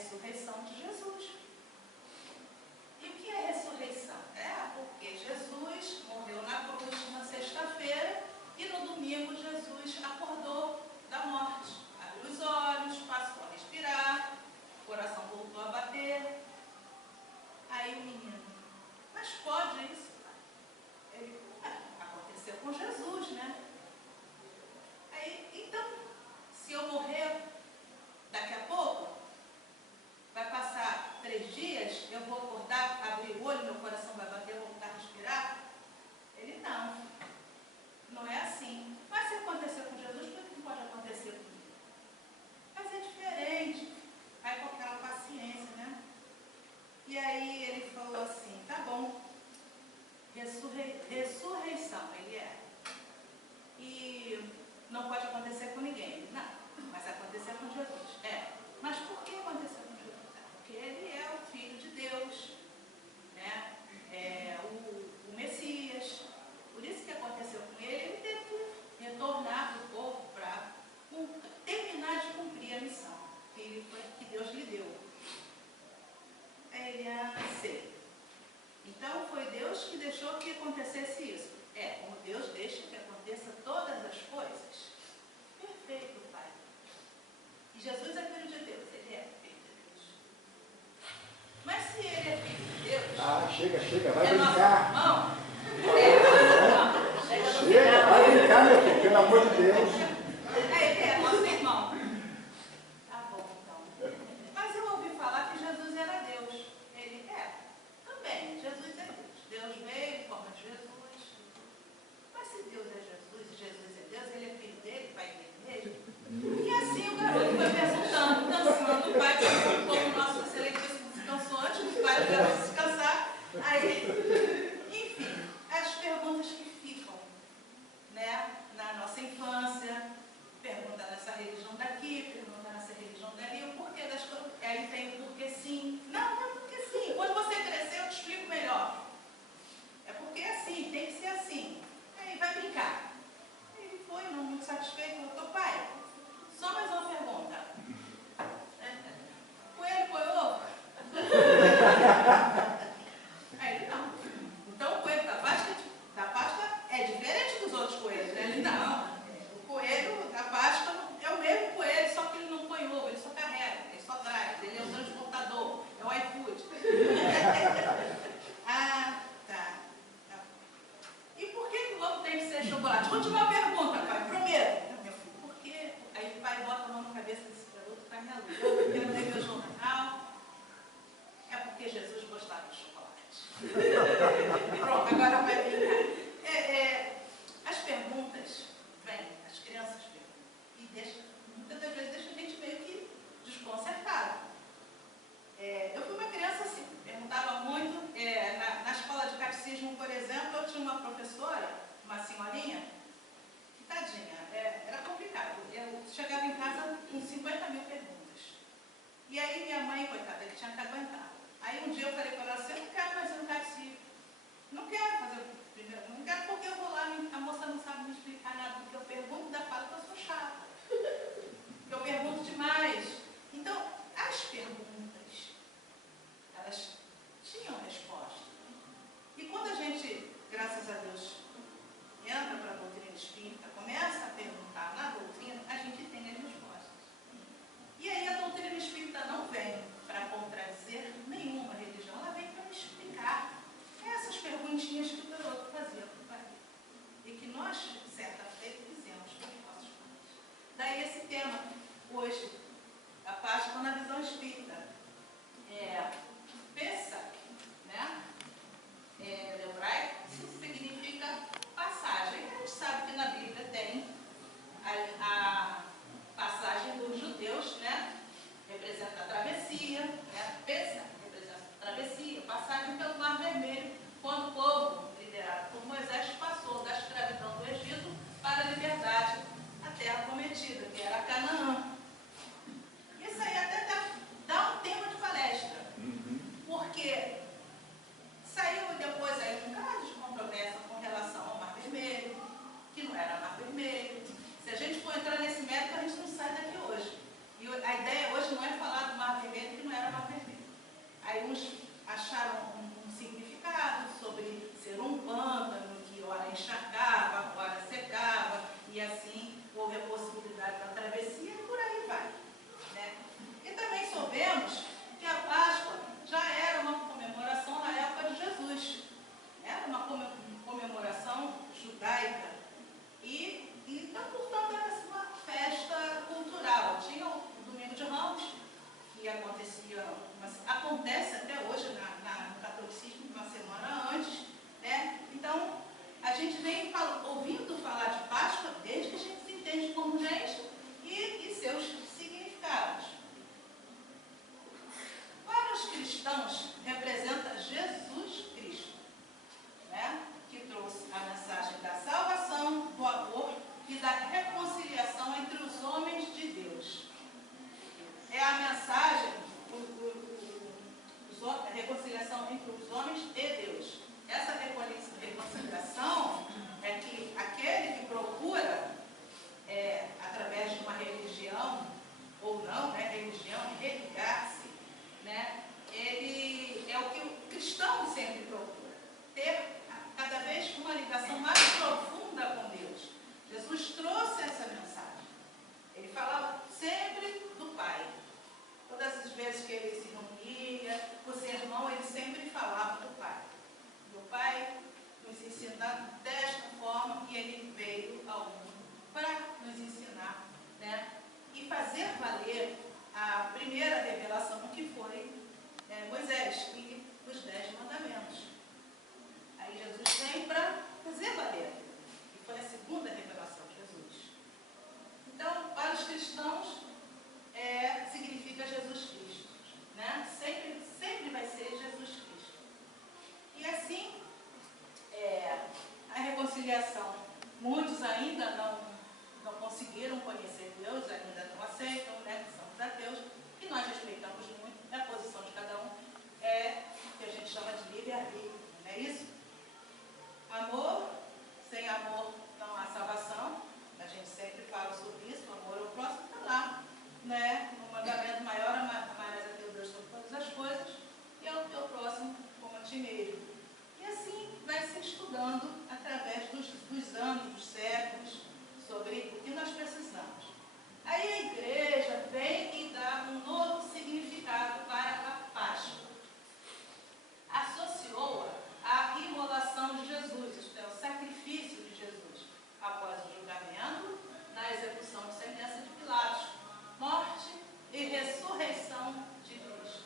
ressurreição de Jesus. E o que é ressurreição? Porque Jesus morreu na cruz na sexta-feira e no domingo Jesus acordou da morte. Abriu os olhos, passou a respirar, o coração voltou a bater. Aí o menino, mas pode isso? Ele, aconteceu com Jesus, né? Aí, então, se eu morrer daqui a pouco, vai passar 3 dias, eu vou acordar, abrir o olho, meu coração vai bater, eu vou voltar a respirar? Ele, não é assim. Mas se acontecer com Jesus, por que não pode acontecer comigo? Mas é diferente. Aí com aquela paciência, né? E aí ele falou assim, tá bom, ressurreição, ele é. E não pode acontecer com ninguém. Não, mas acontecer com Jesus. Mas por que acontecer com Jesus? Porque ele é o Filho de Deus, né? É o Messias. Por isso que aconteceu com ele, ele teve que retornar para o povo para terminar de cumprir a missão que Deus lhe deu. Aí ele, sei. Então foi Deus que deixou que acontecesse isso. Como Deus deixa que aconteça todas as coisas. Perfeito, Pai. E Jesus é Filho de Deus, ele é Filho de Deus. Mas se ele é Filho de Deus... Chega, vai brincar. Irmão? Chega, vai brincar, meu filho, pelo amor de Deus. Ele é nosso irmão. Tá bom, então. Mas eu ouvi falar que Jesus era Deus. Ele é. Também, Jesus é Deus. Deus veio em forma de Jesus. Mas se Deus é Jesus e Jesus é Deus, ele é filho dele, pai dele mesmo? E assim o garoto foi perguntando, dançando, o pai perguntou o nosso excelentíssimo descansou antes do pai do garoto descansar. Aí, enfim, as perguntas que ficam, né, na nossa infância, pergunta nessa religião daqui, pergunta nessa religião dali, o porquê das coisas, aí tem o porquê sim. Não é porque sim. Quando você crescer, eu te explico melhor. É porque é assim, tem que ser assim. Aí vai brincar. Ele foi, não muito satisfeito, voltou, pai, só mais uma pergunta. Coelho põe ovo? Aí ele, não. Então o coelho da Páscoa é diferente dos outros coelhos, né? Ele, não. O coelho da Páscoa é o mesmo coelho, só que ele não põe ovo, ele só carrega, ele só traz, ele é o transportador, é o iFood. Tá. E por que o ovo tem que ser chocolate? Última pergunta, pai, prometo. Meu filho, por quê? Aí o pai bota a mão na cabeça desse garoto para me alugar. Eu quero ler meu jornal. É porque Jesus gostava de chocolate. Pronto, agora vai brincar. As perguntas vêm, as crianças perguntam. E muitas das vezes deixa a gente meio que desconcertado. Eu fui uma criança assim, perguntava muito. Na escola de catecismo, por exemplo, eu tinha uma professora, uma senhorinha, que tadinha, era complicado. Eu chegava em casa com 50 mil perguntas. E aí minha mãe, coitada, ele tinha que aguentar. Aí um dia eu falei para ela assim, eu não quero mais ir no catecismo. Não quero fazer o primeiro, não quero porque eu vou lá, a moça não sabe me explicar nada do que eu pergunto, ainda fala que eu sou chata. Que eu pergunto demais. Então, as perguntas, elas tinham resposta. E quando a gente, graças a Deus, entra para a doutrina espírita, começa a perguntar na doutrina, a gente tem as respostas. E aí a doutrina espírita não vem para contradizer nenhuma religião, ela vem para explicar essas perguntinhas que o garoto fazia para o pai. E que nós, certa feita, fizemos para os nossos pais. Daí esse tema, hoje, a Páscoa na visão espírita. Pesach, né? No hebraico, isso significa passagem. A gente sabe que na Bíblia tem a passagem dos judeus, né? Representa a travessia, né? Pesach representa a travessia, passagem pelo Mar Vermelho, quando o povo, liderado por Moisés, passou da escravidão do Egito para a liberdade, a terra prometida, que era Canaã. Isso aí até dá um tema de palestra, porque saiu depois aí um caso de controvérsia com relação ao Mar Vermelho, que não era Mar Vermelho. Se a gente for entrar nesse mérito, a gente não sai daqui hoje. E a ideia hoje não é falar do Mar Vermelho, que não é uns acharam um significado sobre ser um pântano, que ora encharcava, ora secava, e assim houve a possibilidade da travessia, e por aí vai. Né? E também soubemos que a Páscoa já era uma comemoração na época de Jesus. Era uma comemoração judaica. E então, portanto, era uma festa cultural. Tinha o Domingo de Ramos, que acontece até hoje no catolicismo, uma semana antes. Né? Então, a gente vem ouvindo falar de Páscoa desde que a gente se entende como gente e seus significados. Para os cristãos, representa Jesus Cristo, né? Que trouxe a mensagem da salvação, do amor e da reconciliação entre os homens de Deus. É a mensagem, a reconciliação entre os homens e Deus. Essa reconciliação é que aquele que procura, através de uma religião, ou não, né, religião, religar-se, né, ele é o que o cristão sempre procura, ter cada vez uma ligação mais profunda com Deus. Jesus trouxe essa mensagem. Ele falava sempre do Pai. Todas as vezes que ele se reunia, o sermão, ele sempre falava do Pai. O Pai nos ensina desta forma e ele veio ao mundo para nos ensinar, né? E fazer valer a primeira revelação, que foi Moisés e os 10 mandamentos. Aí Jesus vem para fazer valer. E foi a segunda revelação de Jesus. Então, para os cristãos, significa Jesus Cristo. Né? Sempre vai ser Jesus Cristo. E assim, a reconciliação, muitos ainda não conseguiram conhecer Deus, ainda não aceitam, né, que são os ateus, e nós respeitamos muito a posição de cada um, o que a gente chama de livre-arbítrio, não é isso? Amor, sem amor não há salvação, a gente sempre fala sobre isso, o amor ao próximo está lá, né? No mandamento maior, amarás a teu Deus sobre todas as coisas, e ao teu próximo como a ti mesmo. E assim vai se estudando através dos anos, dos séculos, sobre o que nós precisamos. Aí a igreja vem e dá um novo significado para a Páscoa. Associou-a à imolação de Jesus, isto é, o sacrifício de Jesus, após o julgamento, na execução de sentença de Pilatos, morte e ressurreição de Cristo.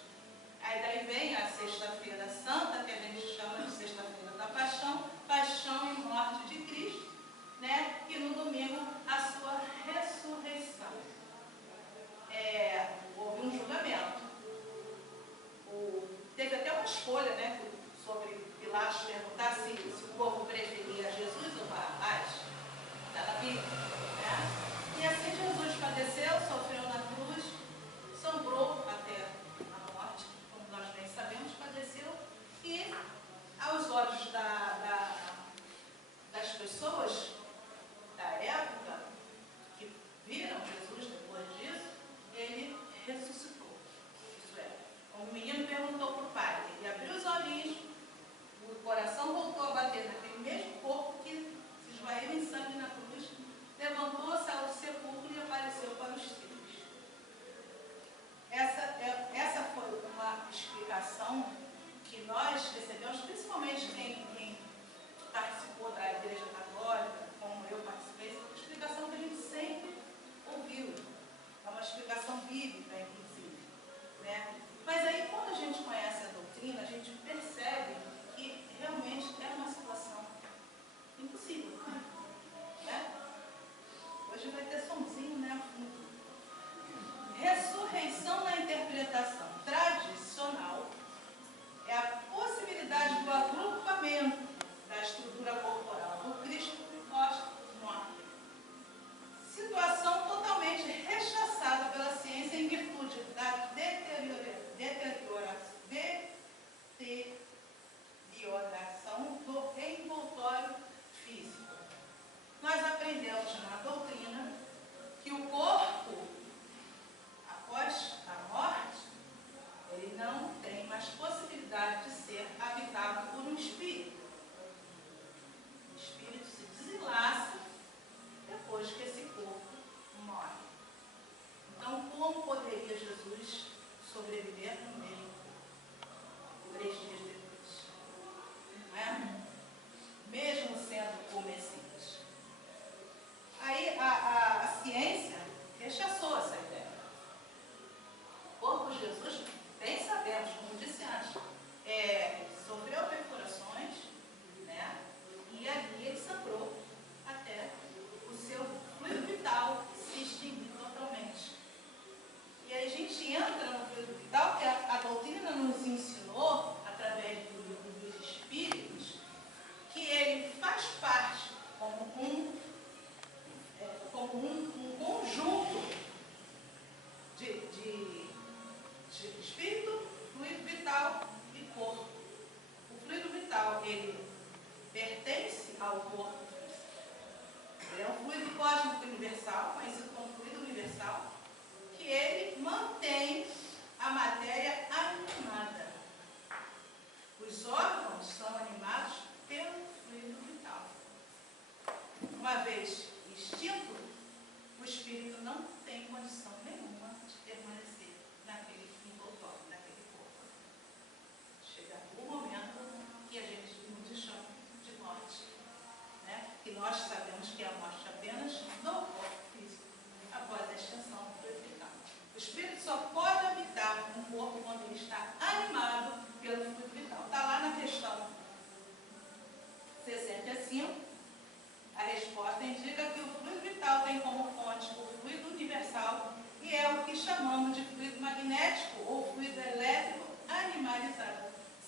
Aí daí vem a Sexta-feira Santa, que a gente chama de Sexta-feira da Paixão, paixão e morte de Cristo, né? E no domingo a sua ressurreição. Houve um julgamento. Teve até uma escolha, né, sobre Pilatos perguntar se o povo preferia Jesus ou Barrabás. Está na Bíblia. Né? E assim Jesus padeceu, sofreu na cruz, sangrou até a morte, como nós bem sabemos, padeceu, e aos olhos das pessoas da época que viram Jesus depois disso, ele ressuscitou. Isso é, como o menino perguntou para o pai, ele abriu os olhinhos, o coração voltou a bater naquele mesmo corpo que se esvaiu em sangue na cruz,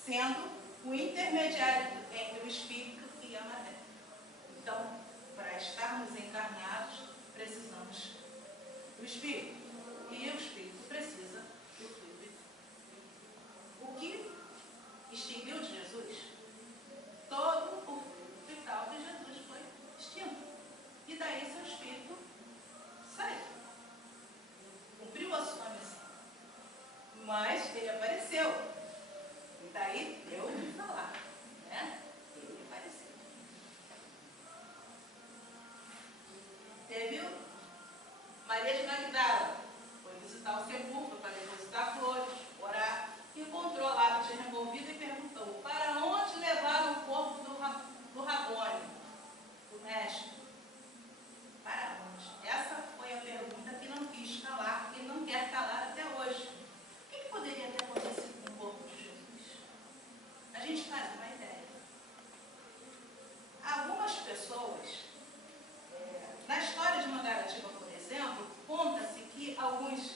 sendo o intermediário entre o espírito e a matéria. Então, para estarmos encarnados, precisamos do espírito. E o espírito precisa do fluido vital. O que extinguiu de Jesus? Todo o fluido vital de Jesus foi extinto. E daí seu espírito saiu. Cumpriu a sua missão. Mas ele apareceu. E daí deu o que falar. Né? Ele apareceu. Teve Maria de Magdala. Foi visitar o sepulcro para depositar flores, orar. Encontrou lá de removido e perguntou: para onde levaram o corpo do Rabone, do mestre? Para onde? Essa foi a pergunta que não quis calar e não quer calar até hoje. O que poderia ter acontecido com o corpo de Jesus? A gente faz uma ideia. Algumas pessoas, na história de Mangaratiba, por exemplo, conta-se que alguns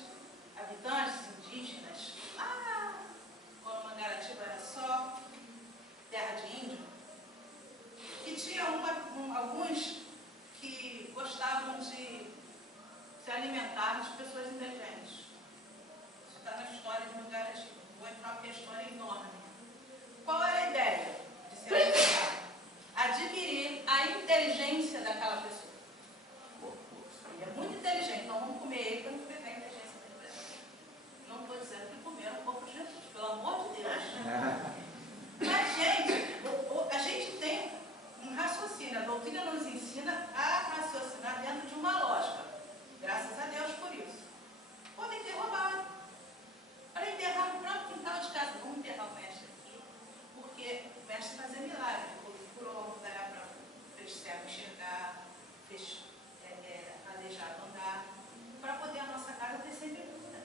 habitantes indígenas, lá quando Mangaratiba era só terra de índio, que tinham alguns que gostavam de se alimentar de pessoas inteligentes. Isso está na história de Mangaratiba. Vou entrar porque a história é enorme. Qual era a ideia de se alimentar? Adquirir a inteligência daquela pessoa. Ele é muito inteligente, então vamos comer ele para não pegar a inteligência dele. Não estou dizendo que comeram o corpo de Jesus, pelo amor de Deus. Mas, gente, a gente tem um raciocínio. A doutrina nos ensina a raciocinar dentro de uma lógica. Graças a Deus por isso. Podem ter roubado. Para enterrar no próprio quintal de casa. Vamos enterrar o mestre aqui, porque o mestre fazia milagre. Curou, fez cego enxergar, fez aleijado andar, para poder a nossa casa ter sempre cura.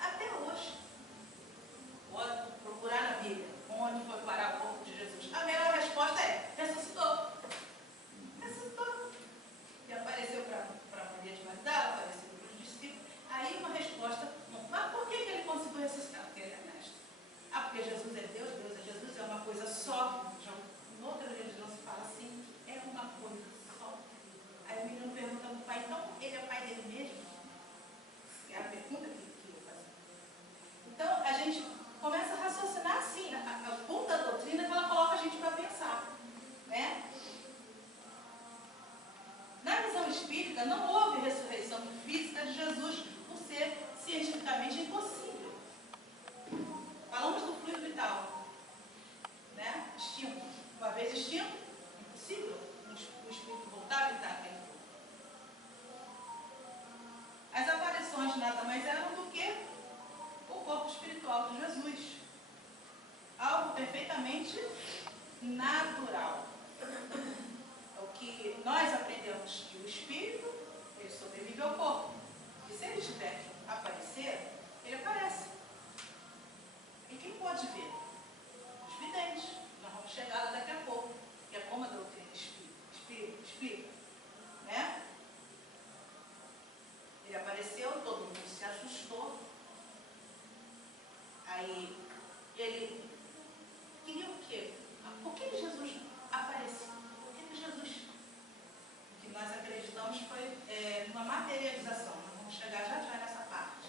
Até hoje. Pode procurar na Bíblia onde foi parar o corpo de Jesus. A melhor resposta é: ressuscitou. Ressuscitou. E apareceu para Maria de Magdala, apareceu para os discípulos. Aí uma resposta: mas por que ele conseguiu ressuscitar? Porque ele é mestre. Ah, porque Jesus é Deus, Deus é Jesus, é uma coisa só. Em outra religião se fala assim: é uma coisa só. Aí o menino pergunta para o pai: então ele é pai dele mesmo? É a pergunta que eu faço. Então a gente começa a raciocinar assim. A ponta da doutrina que ela coloca a gente para pensar. Né? Na visão espírita, não houve ressurreição física de Jesus, por ser cientificamente impossível. Falamos do fluido vital. Né? Extinto. Uma vez extinto, impossível o espírito voltar a habitar aquele corpo. As aparições nada mais eram do que o corpo espiritual de Jesus. Algo perfeitamente natural. O que nós aprendemos que o espírito, ele sobrevive ao corpo. E se ele tiver que aparecer, ele aparece. E quem pode ver? Os videntes. Nós vamos chegar lá daqui a pouco. Que é como a doutrina explica. Né? Ele apareceu, todo mundo se assustou. Aí, ele queria o quê? Por que Jesus apareceu? Por que Jesus? O que nós acreditamos foi uma materialização. Nós vamos chegar já nessa parte.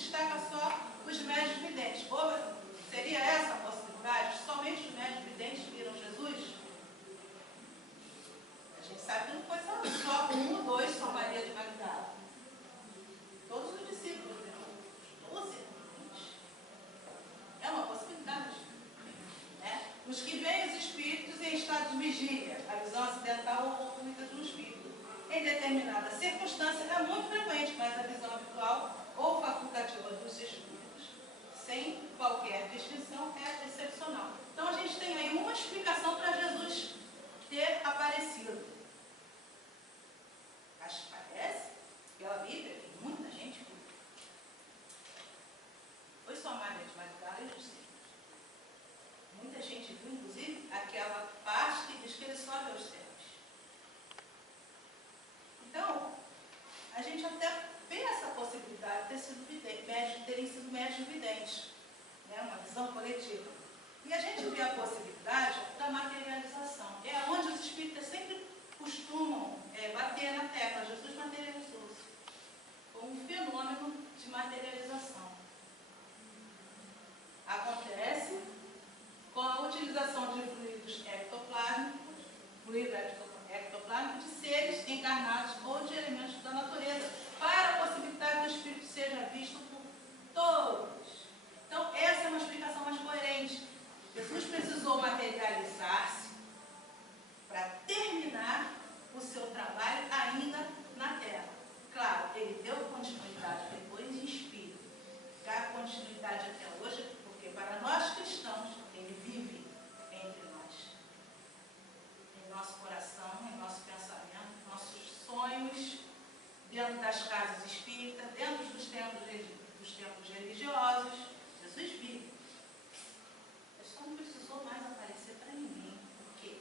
destaca só os médios videntes. Ou seria essa a possibilidade? Somente os médios videntes viram Jesus? A gente sabe que não foi só um ou dois, só Maria de Magdala. Todos os discípulos viram. Os 12, 20. É uma possibilidade. Né? Os que veem os espíritos em estado de vigília, a visão acidental ou oculta de um espírito. Em determinada circunstância, é muito frequente, mas a visão habitual ou facultativa dos espíritos, sem qualquer distinção, é excepcional. Então, a gente tem aí uma explicação para Jesus ter aparecido. Mas parece, pela Bíblia, que muita gente viu. Foi só Maria de Magdala e os discípulos. Muita gente viu, inclusive, aquela parte que diz que ele sobe aos céus. Então, a gente até vê essa possibilidade de terem sido médios videntes, né? Uma visão coletiva. E a gente vê a possibilidade da materialização. É onde os espíritas sempre costumam bater na tecla. Jesus materializou-se como um fenômeno de materialização. Acontece com a utilização de fluidos ectoplásmicos, de seres encarnados ou de elementos da natureza, para a possibilidade do espírito seja visto por todos. Então, essa é uma explicação mais coerente. Jesus precisou materializar-se para terminar o seu trabalho ainda na Terra. Claro, ele deu continuidade depois em espírito. Dá continuidade até hoje, porque para nós cristãos, ele vive entre nós. Em nosso coração, em nosso pensamento, nossos sonhos, dentro das casas espíritas, dentro dos templos religiosos. Jesus vive. Ele só não precisou mais aparecer para ninguém, porque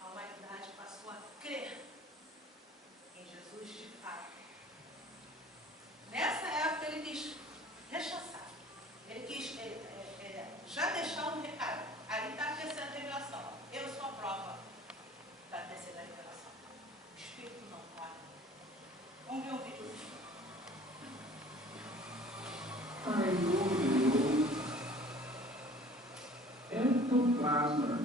a humanidade passou a crer em Jesus de fato. Nessa época ele quis rechaçar, ele quis já deixar um recado. Ali está a terceira revelação. Eu sou a prova da terceira revelação. O Espírito não morre. Vamos ver um vídeo. Ectoplasma.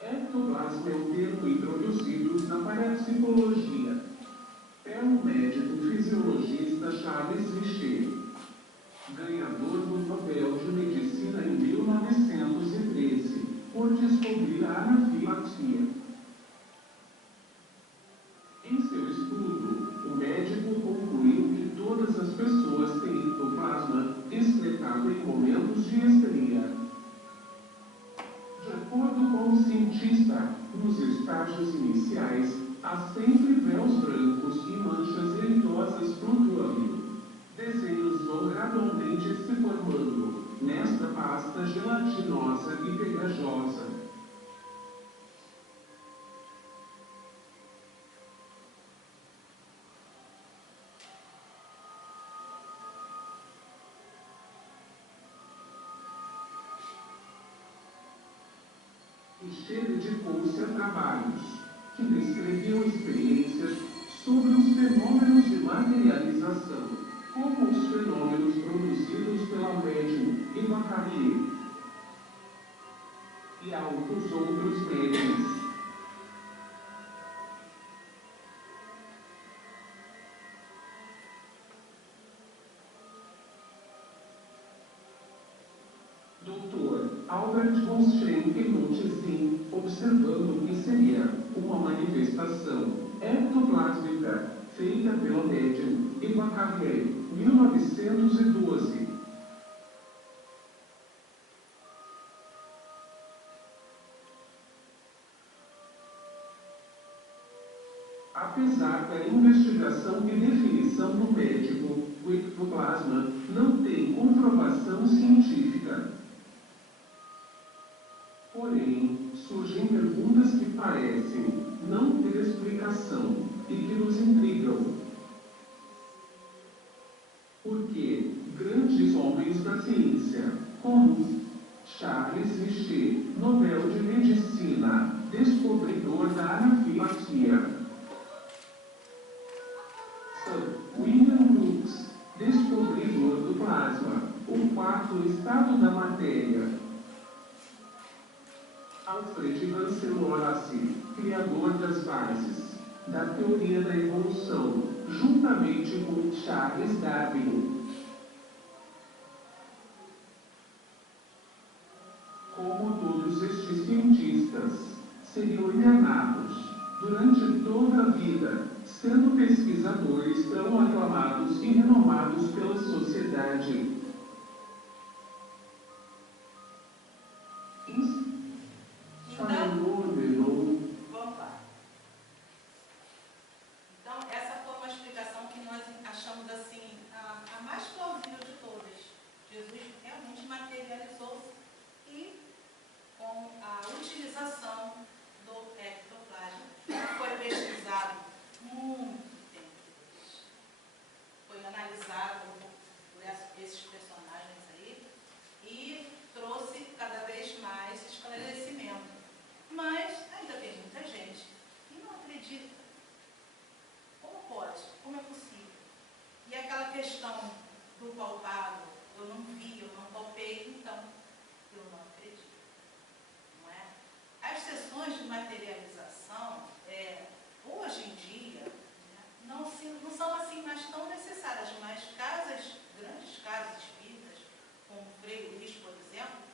Ectoplasma é um termo introduzido na parapsicologia pelo médico fisiologista Charles Richer, ganhador do Nobel de Medicina em 1913, por descobrir a anafilaxia. Em seu estudo, o médico concluiu que todas as pessoas têm ectoplasma excretado em momentos de histeria. De acordo com o cientista, nos estágios iniciais, há sempre véus brancos e manchas eritosas flutuando. Desenhos vão gradualmente se formando nesta pasta gelatinosa e pegajosa. Richer dedicou-se a trabalhos que descreviam experiências sobre os fenômenos de materialização, como os fenômenos produzidos pela médium Eva Carrier e alguns outros médiums. Dr. Albert von Schenker Montezin, observando que seria uma manifestação ectoplásmica feita pela médium Eva Carrier, 1912. Apesar da investigação e definição do médico, o ectoplasma não tem comprovação científica. Porém, surgem perguntas que parecem não ter explicação e que nos intrigam. Por que grandes homens da ciência, como Charles Richer, Nobel de Medicina, descobridor da anafilaxia. Sir William Brooks, descobridor do plasma, o quarto estado da matéria. Alfred Russel Wallace, criador das bases da teoria da evolução, juntamente com Charles Darwin. Como todos estes cientistas, seriam enganados durante toda a vida, sendo pesquisadores tão aclamados e renomados pela sociedade. Vamos lá. Então, essa foi uma explicação que nós achamos assim, a mais plausível de todas. Jesus realmente materializou-se e com a utilização do ectoplasma, foi pesquisado muito tempo depois. Foi analisado por esses personagens aí e trouxe cada vez mais esclarecimento. Mas ainda tem muita gente que não acredita. Como pode? Como é possível? E aquela questão do palpável, eu não vi, eu não palpei, então eu não acredito. Não é? As sessões de materialização, hoje em dia, não são assim mais tão necessárias, mas grandes casas espíritas, como o Frei Luís, por exemplo,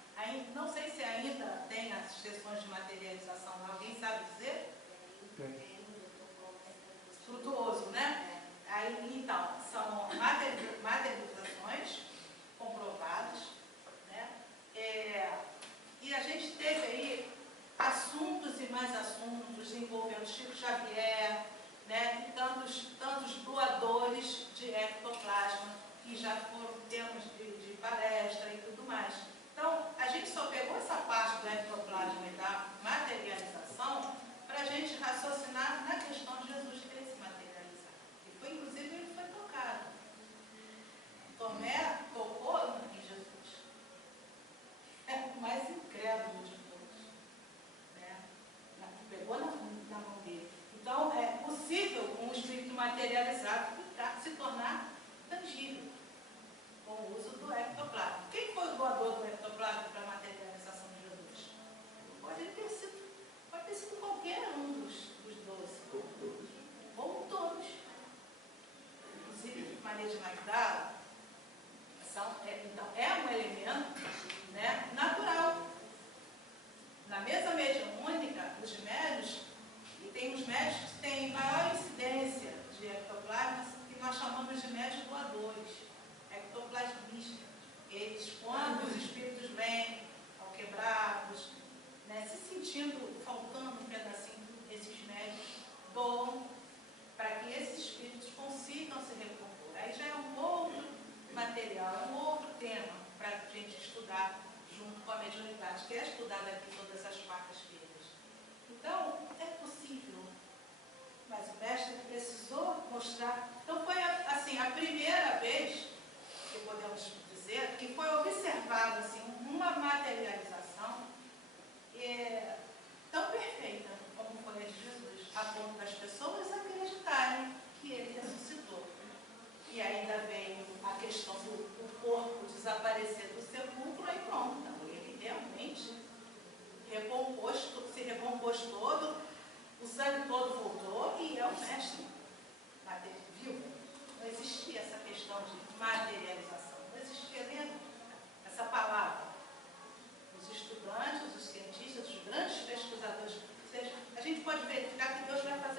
não sei se ainda tem as sessões de materialização, alguém sabe dizer? Tem. Frutuoso, né? Aí, então, são materializações comprovadas, né? E a gente teve aí assuntos e mais assuntos envolvendo Chico Xavier, né? E tantos doadores de ectoplasma que já foram temas de palestra e tudo mais. Então, a gente só pegou essa parte do ectoplasma e da materialização para a gente raciocinar na questão de Jesus ter se materializado. E foi, inclusive, ele foi tocado. Tomé tocou em Jesus. É o mais incrédulo de todos. Né? Pegou na mão dele. Então, é possível um espírito materializado se tornar tangível com o uso do ectoplasma. Quem foi o doador do ectoplasma para a materialização de Jesus? Pode ter sido qualquer um dos 12. Ou todos. Inclusive, Maria de Magdala, então, é um elemento, né, natural. Na mesa mediúnica, os médios, e tem os médios que têm maior incidência de ectoplasma, que nós chamamos de médios doadores, ectoplasmistas. Eles, quando os espíritos vêm ao quebrados, né, se sentindo faltando um pedacinho, esses médios doam para que esses espíritos consigam se recompor. Aí já é um outro material, um outro tema para a gente estudar junto com a mediunidade, que é estudada aqui todas as quartas-feiras. Então, é possível, mas o mestre precisou mostrar. Então, foi assim, a primeira vez que podemos dizer que foi observada assim, uma materialização tão perfeita como foi a de Jesus, a ponto das pessoas acreditarem que ele ressuscitou. E ainda veio a questão do corpo desaparecer do sepulcro e pronto. Então, ele realmente se recompôs todo, o sangue todo voltou e é o mestre vivo. Não existia essa questão de materialização, não existia nem essa palavra. Os estudantes, os cientistas, os grandes pesquisadores, ou seja, a gente pode verificar que Deus vai fazer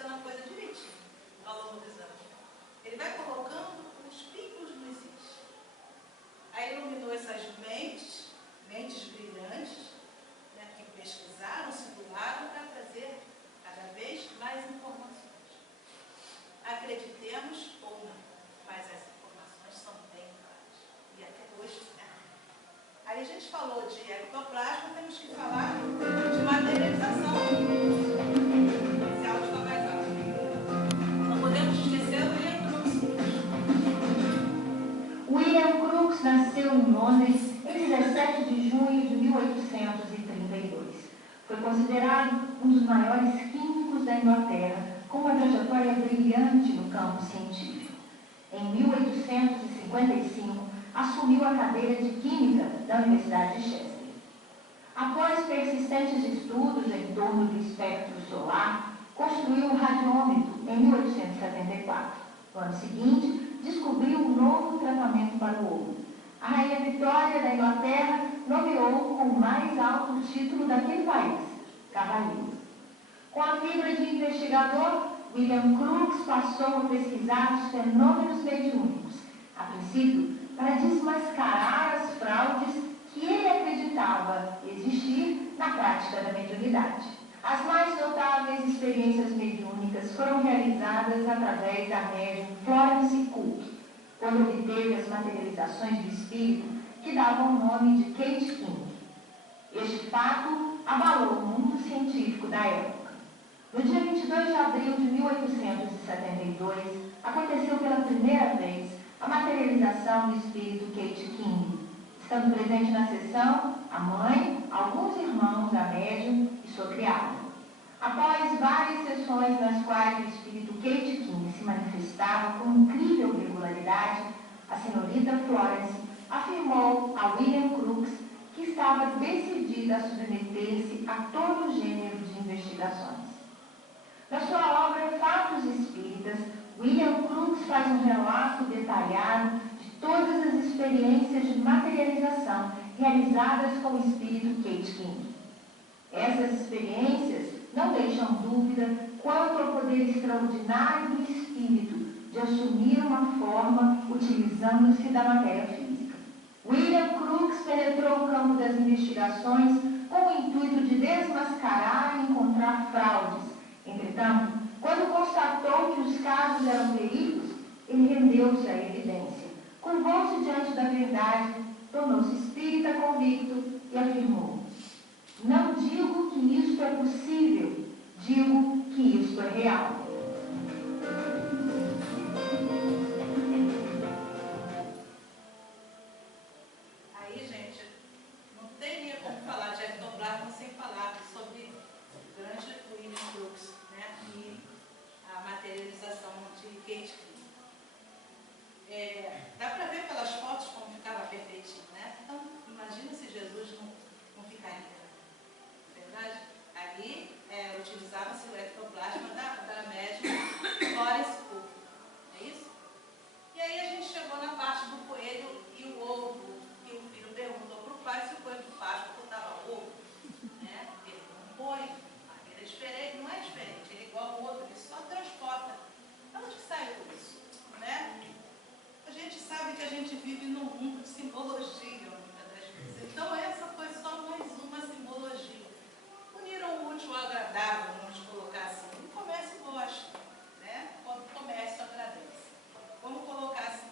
considerado um dos maiores químicos da Inglaterra, com uma trajetória brilhante no campo científico. Em 1855, assumiu a cadeira de Química da Universidade de Chester. Após persistentes estudos em torno do espectro solar, construiu o radiômetro em 1874. No ano seguinte, descobriu um novo tratamento para o ouro. A Rainha Vitória da Inglaterra nomeou com o mais alto título daquele país, Cavaleiro. Com a fibra de investigador, William Crookes passou a pesquisar os fenômenos mediúnicos, a princípio para desmascarar as fraudes que ele acreditava existir na prática da mediunidade. As mais notáveis experiências mediúnicas foram realizadas através da médium Florence Cook, quando obteve as materializações do espírito que davam o nome de Kate King. Este fato abalou o mundo científico da época. No dia 22 de abril de 1872, aconteceu pela primeira vez a materialização do espírito Kate King. Estando presente na sessão, a mãe, alguns irmãos, a médium e sua criada. Após várias sessões nas quais o espírito Kate King se manifestava com incrível regularidade, a senhorita Florence afirmou a William Crookes que estava decidida a submeter-se a todo gênero de investigações. Na sua obra Fatos Espíritas, William Crookes faz um relato detalhado de todas as experiências de materialização realizadas com o espírito Kate King. Essas experiências não deixam dúvida quanto ao poder extraordinário do espírito de assumir uma forma utilizando-se da matéria física. William Crookes penetrou o campo das investigações com o intuito de desmascarar e encontrar fraudes. Entretanto, quando constatou que os casos eram verídicos, ele rendeu-se à evidência, curvou-se diante da verdade, tornou-se espírita convicto e afirmou: não digo que isto é possível, digo que isto é real. Aí, gente, não teria como falar de ectoplasma sem falar sobre o grande William Crookes, né? E a materialização de Kate King. Dá para ver pelas fotos como ficava perfeitinho, né? Então, imagina se Jesus não ficaria. Verdade? Ali utilizava-se o ectoplasma da médium Florence Cook. É isso? E aí a gente chegou na parte do coelho e o ovo. E o filho perguntou para o pai se o coelho de Páscoa botava ovo. Né? Ele não põe. Ele é diferente, não é diferente. Ele é igual ao outro, ele só transporta. De onde saiu isso? Né? A gente sabe que a gente vive num mundo de simbologia, muitas das vezes. Então essa foi só mais uma simbologia. Uniram o útil ao agradável, vamos colocar assim. O comércio gosta, né? O comércio agradece. Vamos colocar assim.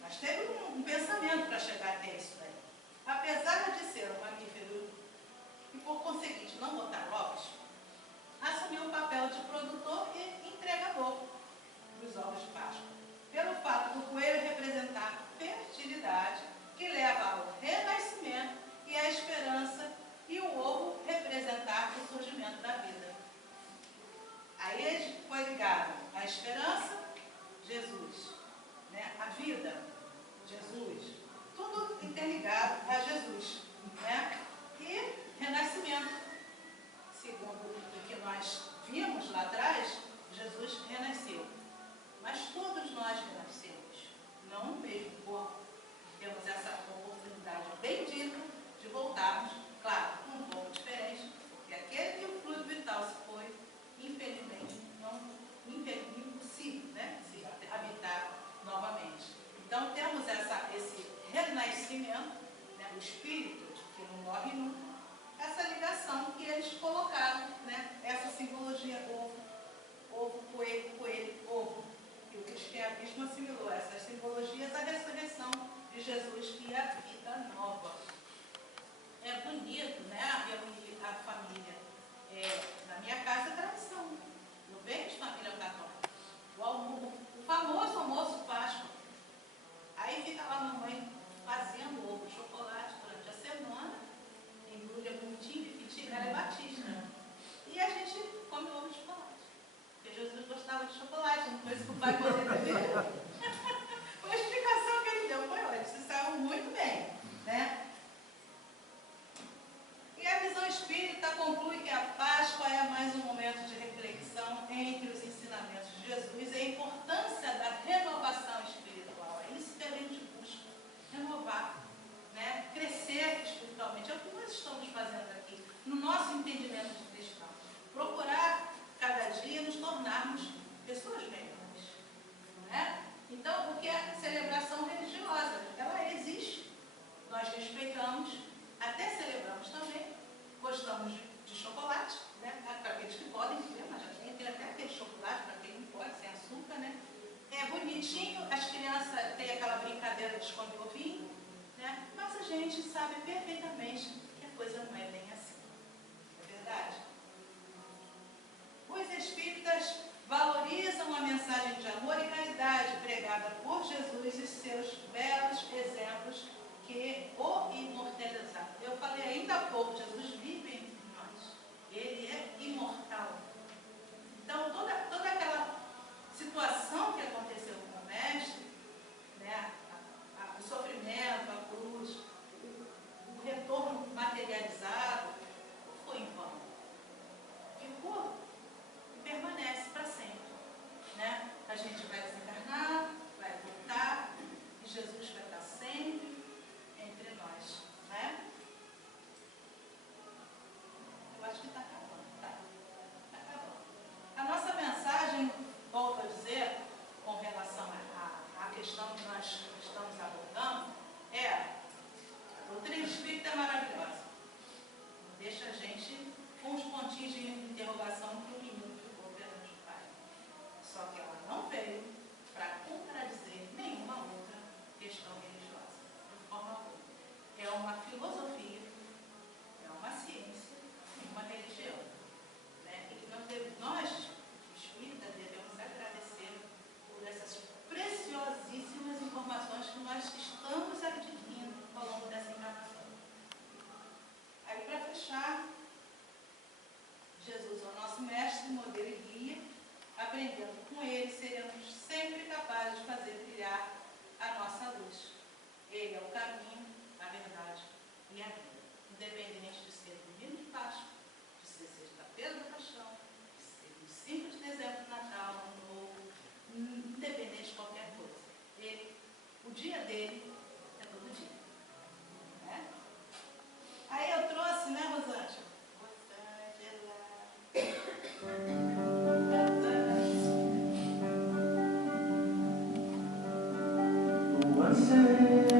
Mas teve um pensamento para chegar até isso daí. Apesar de ser um mamífero e, por conseguinte, não botar ovos, assumiu o papel de produtor e entregador dos ovos de Páscoa. Pelo fato do coelho representar fertilidade, que leva ao renascimento e à esperança, e o ovo representar o surgimento da vida. Aí foi ligado à esperança, Jesus, né? A vida, Jesus, tudo interligado a Jesus, né? E renascimento, segundo o que nós vimos lá atrás, Jesus renasceu. Mas todos nós renascemos, não no mesmo corpo. Temos essa oportunidade bendita de voltarmos, claro, um pouco diferente, porque aquele que o fluido vital se foi, infelizmente, impossível, né, se habitar novamente. Então temos esse renascimento, né, o espírito que não morre nunca, essa ligação que eles colocaram, né, essa simbologia, o tornarmos pessoas melhores. Não é? Então, o que é celebração religiosa? Ela existe. Nós respeitamos, até celebramos também. Gostamos de chocolate, né? Para aqueles que podem comer, mas já tem até aquele chocolate para quem não pode, sem açúcar, né? É bonitinho, as crianças têm aquela brincadeira de esconder o vinho, né? Mas a gente sabe perfeitamente que a coisa não é bem assim. É verdade? Os espíritas valorizam a mensagem de amor e caridade pregada por Jesus e seus belos exemplos que o imortalizaram. Eu falei ainda há pouco, Jesus vive entre nós. Ele é imortal. Então, toda aquela situação que aconteceu com o Mestre, né, o sofrimento, a cruz, o retorno materializado, não foi em vão. Ficou e permanece para sempre. Né? A gente vai desencarnar, vai voltar, e Jesus vai estar sempre entre nós. Né? Eu acho que está acabando. Está acabando. A nossa mensagem, volto a dizer, com relação à questão que nós estamos abordando, é: a doutrina espírita é maravilhosa. Deixa a gente com uns pontinhos de interrogação que o menino ficou perante o pai. Só que ela não veio para contradizer nenhuma outra questão religiosa, de forma alguma. É uma filosofia, é uma ciência e uma religião. Né? E que nós, espíritas, devemos agradecer por essas preciosíssimas informações que nós estamos adquirindo ao longo dessa encarnação. Aí, para fechar, Jesus é o nosso mestre, modelo e guia. Aprendendo com ele, seremos sempre capazes de fazer brilhar a nossa luz. Ele é o caminho, a verdade e a vida. Independente de ser domingo de Páscoa, de ser sexta-feira da Paixão, de ser 25 de dezembro do Natal, Ano Novo, independente de qualquer coisa. O dia dele é todo dia. Né? Aí eu trouxe, né, Rosângela? Você